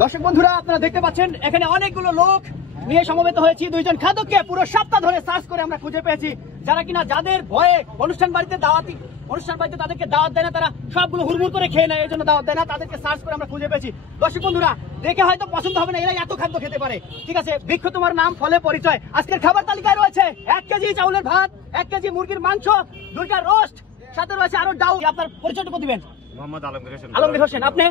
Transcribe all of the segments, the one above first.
দর্শক বন্ধুরা, আপনারা দেখতে পাচ্ছেন এখানে অনেকগুলো লোক নিয়ে সমবেত হয়েছি। দুইজন খাদককে পুরো সপ্তাহ ধরে সার্চ করে আমরা খুঁজে পেয়েছি, যারা কিনা যাদের ভয়ে অনুষ্ঠান বাড়িতে তাদেরকে দাওয়াত দেয় না, তারা সবগুলো হুড়মুড় করে খেয়ে নেয়, এই জন্য দাওয়াত দেয় না। তাদেরকে সার্চ করে আমরা খুঁজে পেয়েছি। দর্শক বন্ধুরা, দেখে হয়তো পছন্দ হবে না, এরা এত খাদ্য খেতে পারে। ঠিক আছে, বৃক্ষ তোমার নাম, ফলে পরিচয়। আজকের খাবার তালিকায় রয়েছে 1 কেজি চাউলের ভাত, 1 কেজি মুরগির মাংস, 2টা রোস্ট, সাথে রয়েছে আরো ডাউ। আপনার পরিচয়টুকু দিবেন। মোহাম্মদ আলমগীর হোসেন। আপনি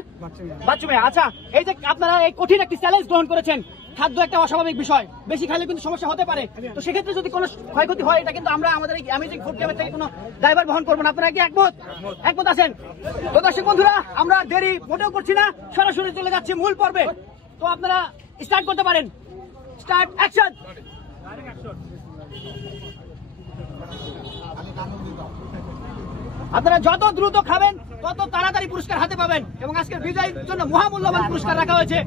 বাচ্চু মেয়ে। আচ্ছা, এই যে আপনারা এই কঠিন একটি চ্যালেঞ্জ গ্রহণ করেছেন, খাদ্য একটা অস্বাভাবিক বিষয়, বেশি খাইলে কিন্তু সমস্যা হতে পারে। তো সেক্ষেত্রে যদি কোনো ক্ষয়ক্ষতি হয়, এটা কিন্তু আমরা আমাদের অ্যামেজিং ফুড ক্যাম্পের থেকে কোনো দায়ভার বহন করবো না। আপনারা কি একমত আছেন? তো দর্শক বন্ধুরা, আমরা দেরি মোটেও করছি না, সরাসরি চলে যাচ্ছি মূল পর্বে। তো আপনারা স্টার্ট করতে পারেন। Start, action. আপনারা যত দ্রুত খাবেন তত তাড়াতাড়ি পুরস্কার হাতে পাবেন, এবং আজকের বিজয়ীর জন্য মহামূল্যবান পুরস্কার রাখা হয়েছে।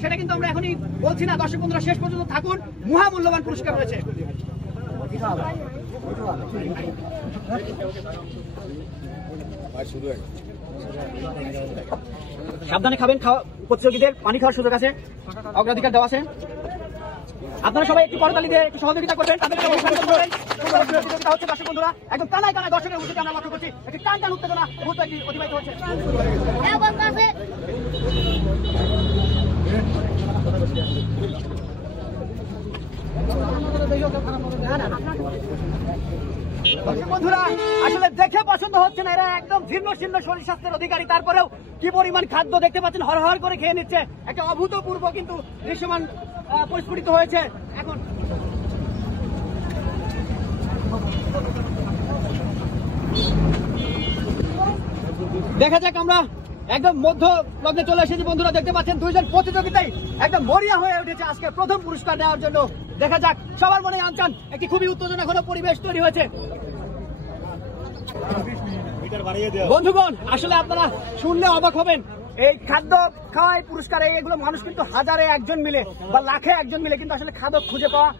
সেটা কিন্তু আমরা এখনই বলছি না, দর্শক বন্ধুরা শেষ পর্যন্ত থাকুন। মহামূল্যবান পুরস্কার রয়েছে। সাবধানে খাবেন, প্রতিযোগীদের পানি খাওয়ার সুযোগ আছে, অগ্রাধিকার দেওয়া আছে। আপনারা সবাই একটু করতালি দিয়ে একটু সহযোগিতা করবেন, তাদেরকে প্রতিযোগিতা হচ্ছে। দর্শক বন্ধুরা, একদম কানায় কানায় দর্শকের উপস্থিতি আমরা লক্ষ্য করছি। একটি টান টান উত্তেজনা মুহূর্ত অতিবাহিত হচ্ছে। দর্শক বন্ধুরা, আসলে দেখে পছন্দ হচ্ছে না, এরা একদম ভিন্ন ভিন্ন শরীর স্বাস্থ্যের অধিকারী, তারপরেও কি পরিমাণ খাদ্য দেখতে পাচ্ছেন, হরহর করে খেয়ে নিচ্ছে। একটা অভূতপূর্ব কিন্তু দৃশ্যমান পরিস্ফুটিত হয়েছে। এখন দেখা যাক, আমরা একদম মধ্য লগ্নে চলে এসেছি। বন্ধুরা দেখতে পাচ্ছেন, দুইজন প্রতিযোগিতায় একদম মরিয়া হয়ে উঠেছে আজকে প্রথম পুরস্কার নেওয়ার জন্য। দেখা যাক, সবার মনে আনচান, একটি খুবই উত্তেজনাঘন পরিবেশ তৈরি হয়েছে। বন্ধুগণ, আসলে আপনারা শুনলে অবাক হবেন, এই খাদ্য খাওয়াই পুরস্কার, এগুলো মানুষ কিন্তু হাজারে একজন মিলে বা লাখে একজন মিলে কিন্তু আসলে খাদ্য খুঁজে পাওয়া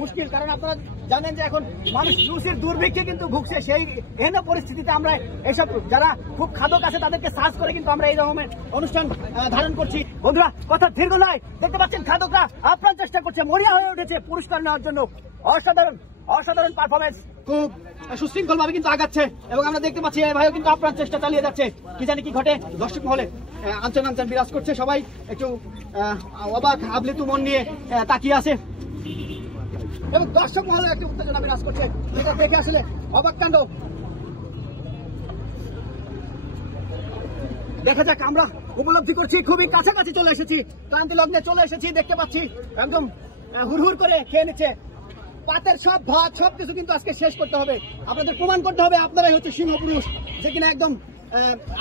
মুশকিল। কারণ আপনারা জানেন যে এখন মানুষ রুচির দুর্ভিক্ষে কিন্তু ভুগছে। সেই এহেন পরিস্থিতিতে আমরা এইসব যারা খুব খাদক আছে তাদেরকে সার্চ করে কিন্তু আমরা এই রকমের অনুষ্ঠান ধারণ করছি। বন্ধুরা, কথা দীর্ঘ নয়, দেখতে পাচ্ছেন খাদকরা আপ্রাণ চেষ্টা করছে, মরিয়া হয়ে উঠেছে পুরস্কার নেওয়ার জন্য। অসাধারণ পারফরমেন্স, খুব সুশৃঙ্খল ভাবে কিন্তু আগাচ্ছে, এবং আমরা দেখতে পাচ্ছি এই ভাইও কিন্তু আপ্রাণ চেষ্টা চালিয়ে যাচ্ছে। কি জানি কি ঘটে, দর্শক মহলে আনচান বিরাজ করছে, সবাই একটু অবাক আবলিত মন নিয়ে তাকিয়ে আছে, এবং দর্শক মহলে একটু উত্তেজনা বিরাজ করছে। এটা দেখে আসলে অবাক কাণ্ড। দেখা যাক, আমরা উপলব্ধি করছি খুবই কাছাকাছি চলে এসেছি, ক্রান্তি লগ্নে চলে এসেছি। দেখতে পাচ্ছি একদম হুড়হুড় করে খেয়ে নিচ্ছে পাতের সব ভাত, সবকিছু কিন্তু আজকে শেষ করতে হবে। আপনাদের প্রমাণ করতে হবে আপনারাই হচ্ছে সিংহ পুরুষ, যে কিনা একদম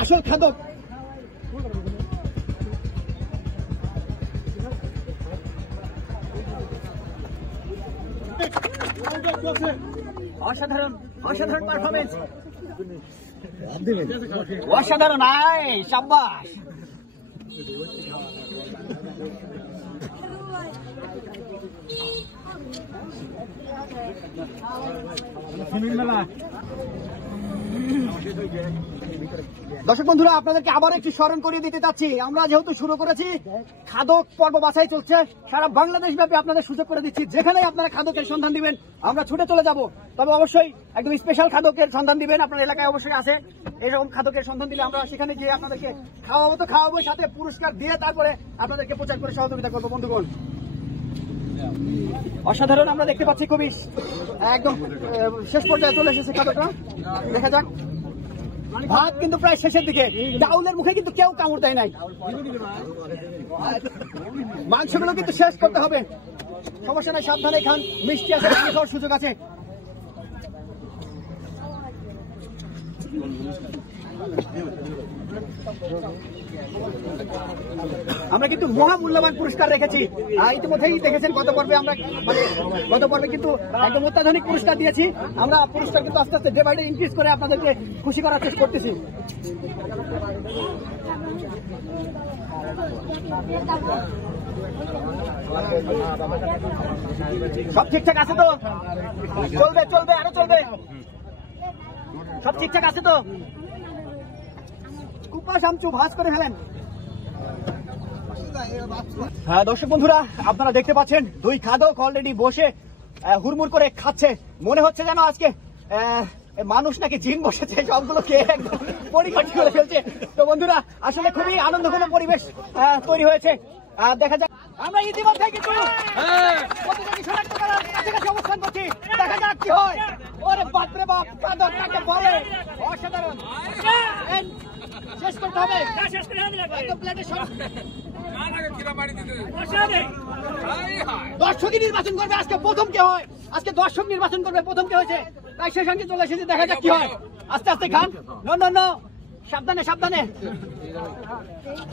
আসল খাদক। অসাধারণ পারফরমেন্স, অসাধারণ। সাব্বাস। দর্শক বন্ধুরা, আপনাদেরকে আবার একটু স্মরণ করিয়ে দিতে চাচ্ছি, আমরা যেহেতু শুরু করেছি, খাদক পর্ব বাছাই চলছে সারা বাংলাদেশ ব্যাপী। আপনাদের সুযোগ করে দিচ্ছি, যেখানেই আপনারা খাদকের সন্ধান দিবেন আমরা ছুটে চলে যাব। তবে অবশ্যই একদম স্পেশাল খাদকের সন্ধান দিবেন। আপনার এলাকায় অবশ্যই আছে এরকম খাদকের সন্ধান দিলে আমরা সেখানে গিয়ে আপনাদেরকে খাওয়াবো, সাথে পুরস্কার দিয়ে তারপরে আপনাদেরকে প্রচার করে সহযোগিতা করবো। বন্ধুগণ, অসাধারণ আমরা দেখতে পাচ্ছি, খুবই একদম শেষ পর্যায়ে চলে এসেছে খাদকরা। দেখা যাক, ভাত কিন্তু প্রায় শেষের দিকে, চাউলের মুখে কিন্তু কেউ কামড় দেয় নাই। মাংসগুলো কিন্তু শেষ করতে হবে, সমস্যা নাই, সাবধানে খান, মিষ্টি আছে, পানি খাওয়ার সুযোগ আছে। আমরা কিন্তু মহামূল্যবান পুরস্কার রেখেছি। ইতিমধ্যেই দেখেছেন গত পর্বে কিন্তু একদম অত্যাধুনিক পুরস্কার দিয়েছি। আমরা পুরস্কার কিন্তু আস্তে আস্তে ডে বাই ডে ইনক্রিজ করে আপনাদেরকে খুশি করার চেষ্টা করতেছি। সব ঠিকঠাক আছে তো? চলবে আরো চলবে, সব ঠিকঠাক আছে তো? কুপা শামচু ভাঁজ করে ফেলেন। হ্যাঁ দর্শক বন্ধুরা, আপনারা দেখতে পাচ্ছেন দুই খাদক অলরেডি বসে হুড়মুড় করে খাচ্ছে। মনে হচ্ছে যেন আজকে মানুষ নাকি জিন বসেছে, সবগুলোকে একদম পরিপাটি করে ফেলছে। তো বন্ধুরা, আসলে খুবই আনন্দঘন পরিবেশ তৈরি হয়েছে। দেখা যাক, আমরা ইতিমধ্যে কিন্তু প্রতিযোগী শনাক্ত করার কাছাকাছি অবস্থান করছি। দেখা যাক কি হয়। ওরে বাপরে বাপ, খাদক কাকে বলে, অসাধারণ। শেষ করতে হবে দর্শকই নির্বাচন করবে আজকে প্রথম কে হয়। আজকে দর্শক নির্বাচন করবে প্রথম কে হয়েছে, তাই সেই সঙ্গে চলে এসেছে। দেখা যাক কি হয়। আস্তে আস্তে খান, নো সাবধানে সাবধানে।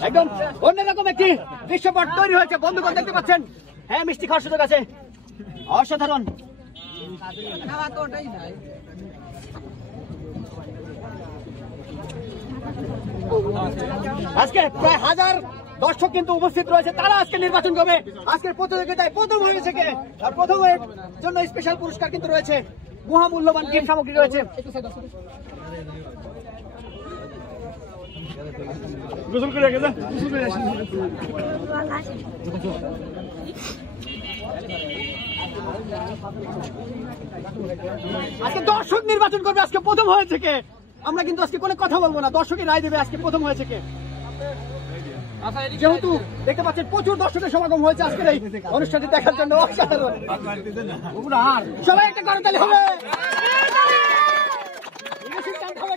একদম অন্যরকম একটি দৃশ্যপট তৈরি হয়েছে বন্ধুগণ, দেখতে পাচ্ছেন। হ্যাঁ, মিষ্টি খাওয়ার সুযোগ আছে, অসাধারণ। আজকে প্রায় 1000 দর্শক কিন্তু উপস্থিত রয়েছে, তারা আজকে নির্বাচন করবে। আজকের প্রতিযোগিতায় প্রথম হয়েছে কে, আর প্রথমের জন্য স্পেশাল পুরস্কার কিন্তু রয়েছে, মহামূল্যবান গেম সামগ্রী রয়েছে। আজকে দর্শক নির্বাচন করবে আজকে প্রথম হয়েছে কে। আমরা কিন্তু আজকে কোনো কথা বলবো না, দর্শকই রায় দেবে আজকে প্রথম হয়েছে কে। যেহেতু দেখতে পাচ্ছেন প্রচুর দর্শকের সমাগম হয়েছে আজকের এই অনুষ্ঠানটি দেখার জন্য, অসাধারণ। সবাই একটা করতালি হবে।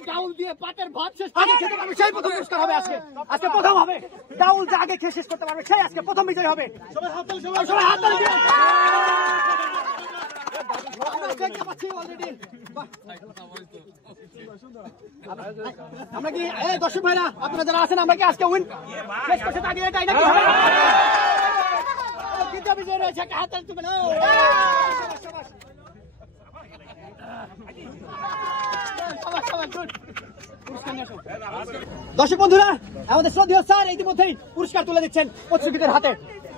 ডাউল দিয়ে পাটের ভাত শেষ আগে খেতে পারবে সেই প্রথম পুরস্কার হবে আজকে। আজকে প্রথম হবে ডাউল, যা আগে খেয়ে শেষ করতে পারবে সেই আজকে প্রথম বিজয়ী হবে। সবাই হাততালি দিন। দেখতে পাচ্ছি অলরেডি। আমরা কি দর্শক ভাইরা, আপনারা যারা আছেন, আমরা কি আজকে উইন শেষ করতে আগে এটাই নাকি দ্বিতীয় বিজয় রয়েছে? একটা হাততালি তুলবেন। দর্শক বন্ধুরা, আমাদের শ্রদ্ধেয় স্যার ইতিমধ্যেই পুরস্কার তুলে দিচ্ছেন প্রতিযোগীদের হাতে।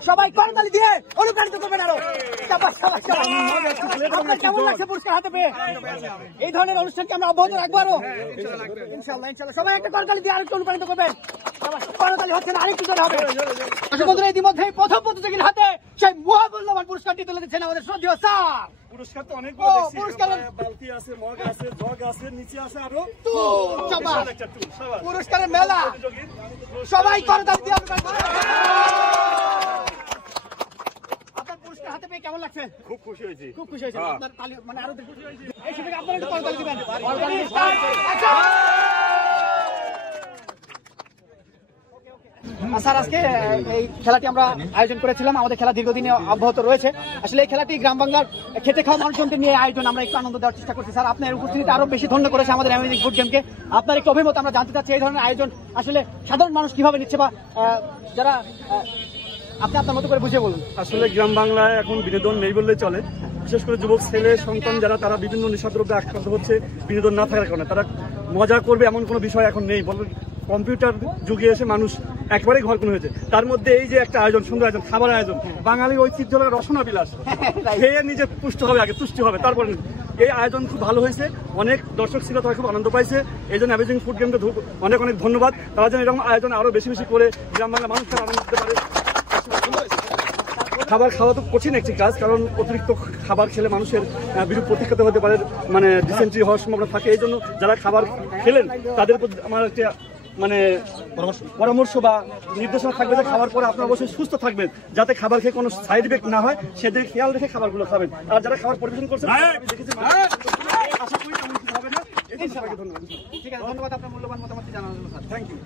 সবাই করতালি দিয়ে অনুপ্রাণিত করবেন আরো। আপনার কেমন লাগছে পুরস্কার হাতে পেয়ে? এই ধরনের অনুষ্ঠানকে আমরা অব্যাহত রাখবো আরো ইনশাআল্লাহ। সবাই একটা করতালি দিয়ে আরেকটু অনুপ্রাণিত করবেন। করতালি হচ্ছে না, আরেকটু জোরে হবে। দর্শক বন্ধুরা, ইতিমধ্যেই প্রথম প্রতিযোগীর হাতে সেই মহামূল্যবান পুরস্কারটি তুলে দিচ্ছেন আমাদের শ্রদ্ধেয় স্যার। পুরস্কার তো অনেক বালতি আছে, মগ আছে, জগ আছে, নিচে আছে আরো পুরস্কারের মেলা। সবাই করতালি দিয়ে আপনার পুরস্কার হাতে পেয়ে কেমন লাগছে? খুব খুশি হয়েছি, খুব খুশি হয়েছে। আপনার তালি মানে আরো এই সুযোগে আপনারা একটু করতালি দিবেন। স্যার, আজকে এই খেলাটি আমরা আয়োজন করেছিলাম, আমাদের খেলা দীর্ঘদিনে অব্যাহত রয়েছে। আসলে এই খেলাটি গ্রাম বাংলার খেতে খাওয়া মানুষজনকে নিয়ে আয়োজন, আমরা একটু আনন্দ দেওয়ার চেষ্টা করছি। স্যার, আপনার উপস্থিতিতে আরো বেশি ধন্য করেছে আমাদের অ্যামেজিং ফুড গেমকে। আপনার একটু অভিমত আমরা জানতে চাচ্ছি, এই ধরনের আয়োজন আসলে সাধারণ মানুষ কিভাবে নিচ্ছে, বা যারা আপনি আপনার মতো করে বুঝিয়ে বলুন। আসলে গ্রাম বাংলায় এখন বিনোদন নেই বললে চলে। বিশেষ করে যুবক ছেলে সন্তান যারা, তারা বিভিন্ন নেশাদ্রব্যে আক্রান্ত হচ্ছে বিনোদন না থাকার কারণে। তারা মজা করবে এমন কোনো বিষয় এখন নেই। কম্পিউটার যুগে এসে মানুষ একবারেই ঘর কোনো হয়েছে। তার মধ্যে এই যে একটা আয়োজন, সুন্দর আয়োজন, খাবার আয়োজন, বাঙালির ঐতিহ্য রসনা বিলাস, খেয়ে নিজে পুষ্ট হবে, আগে তুষ্টি হবে তারপরে। এই আয়োজন খুব ভালো হয়েছে, অনেক দর্শক ছিল, তারা খুব আনন্দ পাইছে। এই জন্য অ্যামেজিং ফুড গেমকে অনেক অনেক ধন্যবাদ। তারা যেন এরকম আয়োজন আরো বেশি বেশি করে গ্রাম বাংলা মানুষকে আনন্দ দিতে পারে। খাবার খাওয়া তো কঠিন একটি কাজ, কারণ অতিরিক্ত খাবার খেলে মানুষের বিরূপ প্রতিক্রিয়া হতে পারে, মানে ডিসেন্ট্রি হওয়ার সম্ভাবনা থাকে। এই জন্য যারা খাবার খেলেন তাদের প্রতি আমার একটা মানে পরামর্শ বা নির্দেশনা থাকবে যে খাবার পরে আপনারা অবশ্যই সুস্থ থাকবেন, যাতে খাবার খেয়ে কোনো সাইড ইফেক্ট না হয়, সেদিকে খেয়াল রেখে খাবারগুলো খাবেন। আর যারা খাবার পরিবেশন করছেন আশা করি তেমন কিছু হবে না। সবাইকে ধন্যবাদ। ঠিক আছে, ধন্যবাদ আপনার মূল্যবান মতামত জানানোর জন্য। Thank you.